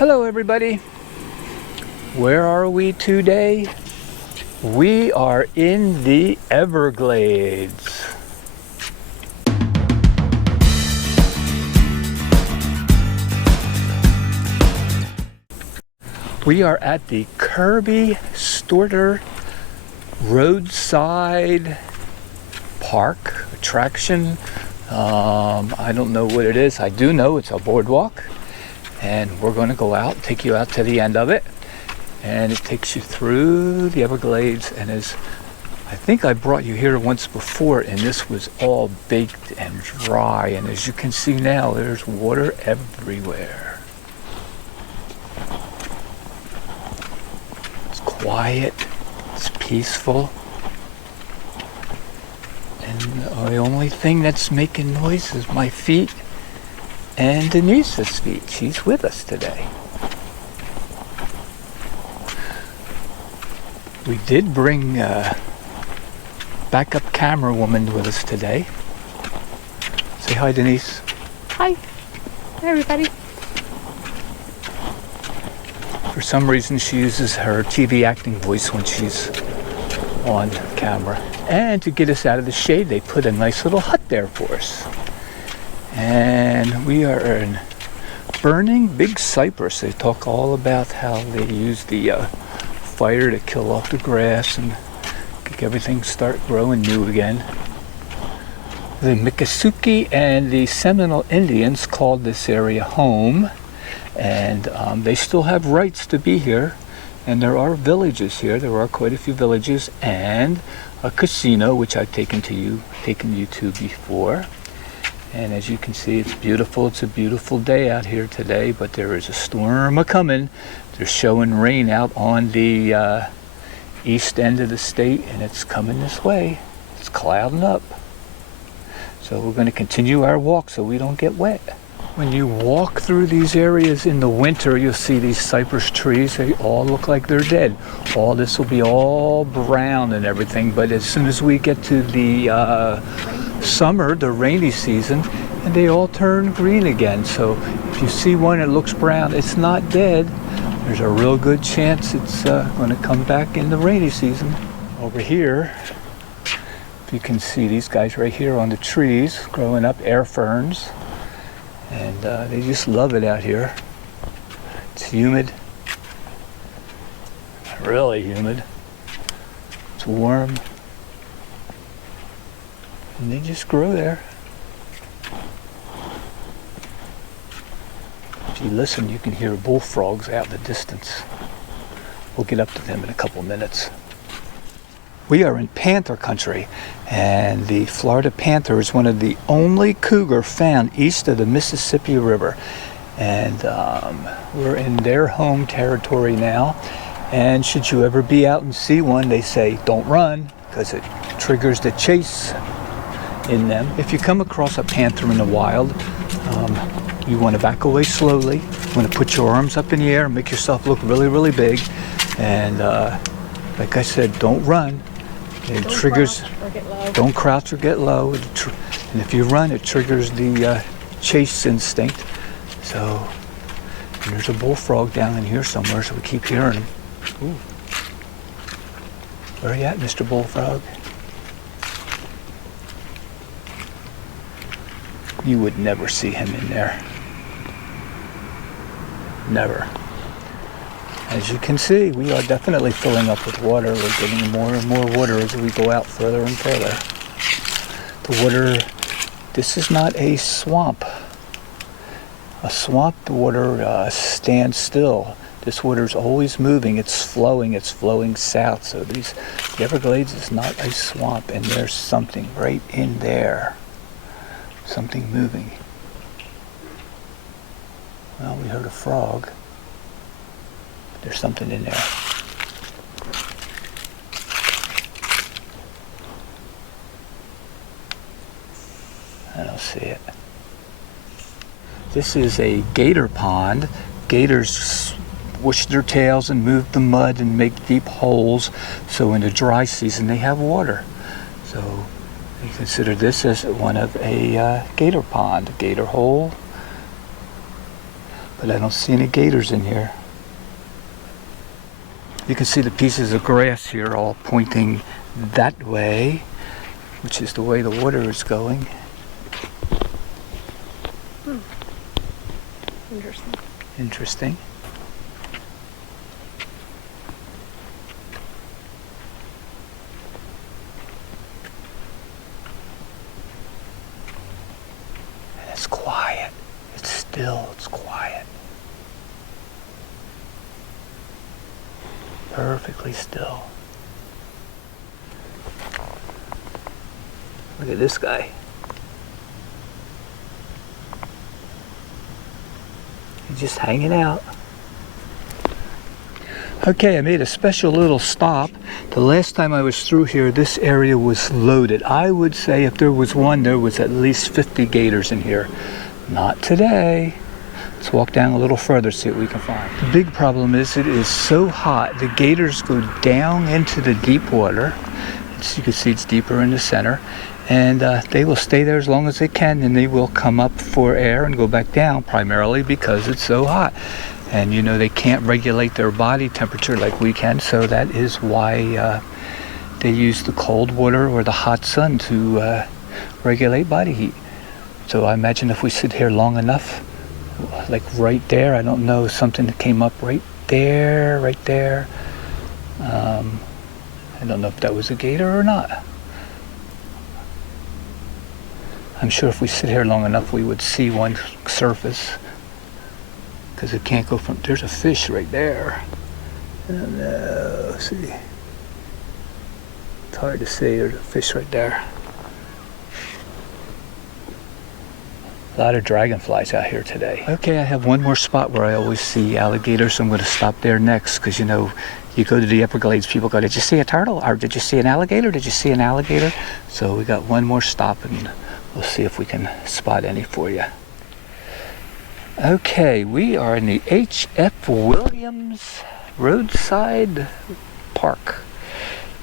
Hello everybody. Where are we today? We are in the Everglades. We are at the Kirby Storter roadside park attraction. I don't know what it is. I do know it's a boardwalk, and we're going to go out, take you out to the end of it, and it takes you through the Everglades. And as I think I brought you here once before, and this was all baked and dry, and as you can see now, there's water everywhere. It's quiet, it's peaceful, and the only thing that's making noise is my feet and Denise's feet. She's with us today. We did bring backup camera woman with us today. Say hi, Denise. Hi. Hi, everybody. For some reason, she uses her TV acting voice when she's on camera. And to get us out of the shade, they put a nice little hut there for us. And we are in burning big cypress. They talk all about how they use the fire to kill off the grass and make everything start growing new again. The Miccosukee and the Seminole Indians called this area home, and they still have rights to be here. And there are villages here. There are quite a few villages and a casino, which I've taken you to before. And as you can see, it's beautiful. It's a beautiful day out here today, but there is a storm a-coming. They're showing rain out on the east end of the state, and it's coming this way. It's clouding up. So we're going to continue our walk so we don't get wet. When you walk through these areas in the winter, you'll see these cypress trees. They all look like they're dead. All this will be all brown and everything, but as soon as we get to the summer, the rainy season, and they all turn green again. So if you see one that looks brown, it's not dead. There's a real good chance it's going to come back in the rainy season. Over here, you can see these guys right here on the trees growing up, air ferns, and they just love it out here. It's humid, really humid. It's warm, and they just grow there. If you listen, you can hear bullfrogs out in the distance. We'll get up to them in a couple minutes. We are in panther country, and the Florida panther is one of the only cougar found east of the Mississippi River. And we're in their home territory now. And should you ever be out and see one, they say don't run, because it triggers the chase in them. If you come across a panther in the wild, you want to back away slowly. You want to put your arms up in the air and make yourself look really, really big. And like I said, don't run. It triggers. Don't crouch or get low. And if you run, it triggers the chase instinct. So, and there's a bullfrog down in here somewhere, so we keep hearing him. Ooh. Where are you at, Mr. Bullfrog? You would never see him in there. Never. As you can see, we are definitely filling up with water. We're getting more and more water as we go out further and further. The water, this is not a swamp. A swamp, the water stands still. This water is always moving. It's flowing south. So the Everglades is not a swamp, and there's something right in there. Something moving. Well, we heard a frog. There's something in there. I don't see it. This is a gator pond. Gators swish their tails and move the mud and make deep holes. So in the dry season, they have water. So we consider this as one of a gator pond, a gator hole. but I don't see any gators in here. You can see the pieces of grass here all pointing that way, which is the way the water is going. Interesting. Interesting. And it's quiet. It's still, it's quiet. Perfectly still. Look at this guy. He's just hanging out. Okay, I made a special little stop. The last time I was through here, this area was loaded. I would say if there was one, there was at least 50 gators in here. Not today. Let's walk down a little further, see what we can find. The big problem is it is so hot. The gators go down into the deep water. As you can see, it's deeper in the center. And they will stay there as long as they can, and they will come up for air and go back down, primarily because it's so hot. And you know, they can't regulate their body temperature like we can, so that is why they use the cold water or the hot sun to regulate body heat. So I imagine if we sit here long enough, like right there, I don't know, something that came up right there. I don't know if that was a gator or not. I'm sure if we sit here long enough, we would see one surface, because it can't go from, there's a fish right there. I don't know, see. It's hard to see, there's a fish right there. A lot of dragonflies out here today. Okay, I have one more spot where I always see alligators, so I'm going to stop there next, because you know, you go to the Everglades, people go, did you see a turtle? Or did you see an alligator? Did you see an alligator? So we got one more stop, and we'll see if we can spot any for you. Okay, we are in the H.F. Williams Roadside Park,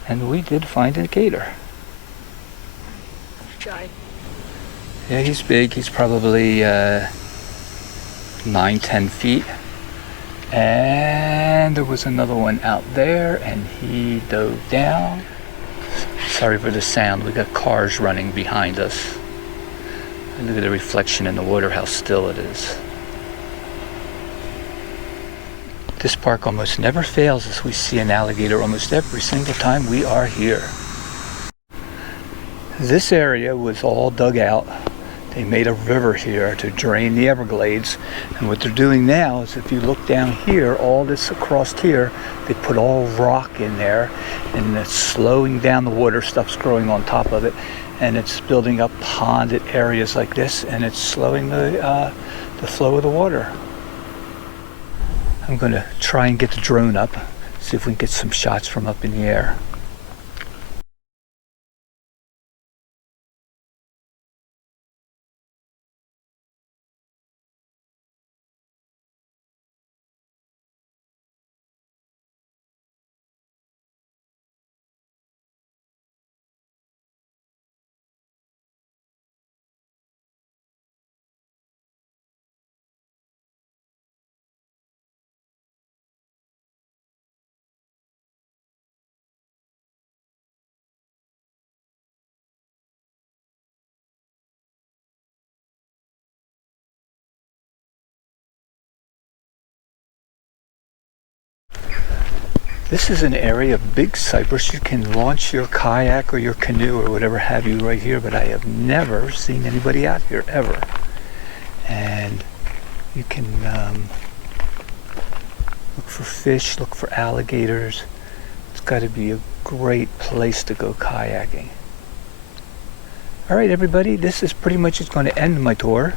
and we did find a gator. Guy. Yeah, he's big. He's probably 9-10 feet. And there was another one out there, and he dove down. Sorry for the sound. We got cars running behind us. And look at the reflection in the water, how still it is. This park almost never fails as we see an alligator almost every single time we are here. This area was all dug out. They made a river here to drain the Everglades, and what they're doing now is, if you look down here, all this across here, they put all rock in there, and it's slowing down the water. Stuff's growing on top of it, and it's building up ponded areas like this, and it's slowing the flow of the water. I'm going to try and get the drone up, see if we can get some shots from up in the air. This is an area of big cypress. You can launch your kayak or your canoe or whatever have you right here, but I have never seen anybody out here ever. And you can look for fish, look for alligators. It's got to be a great place to go kayaking. All right, everybody, this is pretty much going to end my tour.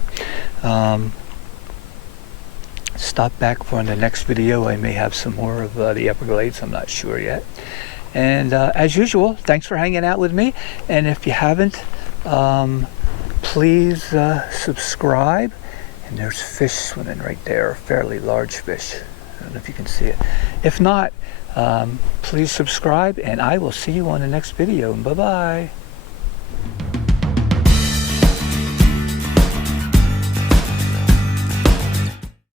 Stop back for the next video. I may have some more of the Everglades. I'm not sure yet. And as usual, thanks for hanging out with me. And if you haven't, please subscribe. And there's fish swimming right there, a fairly large fish. I don't know if you can see it. If not, please subscribe, and I will see you on the next video. Bye-bye.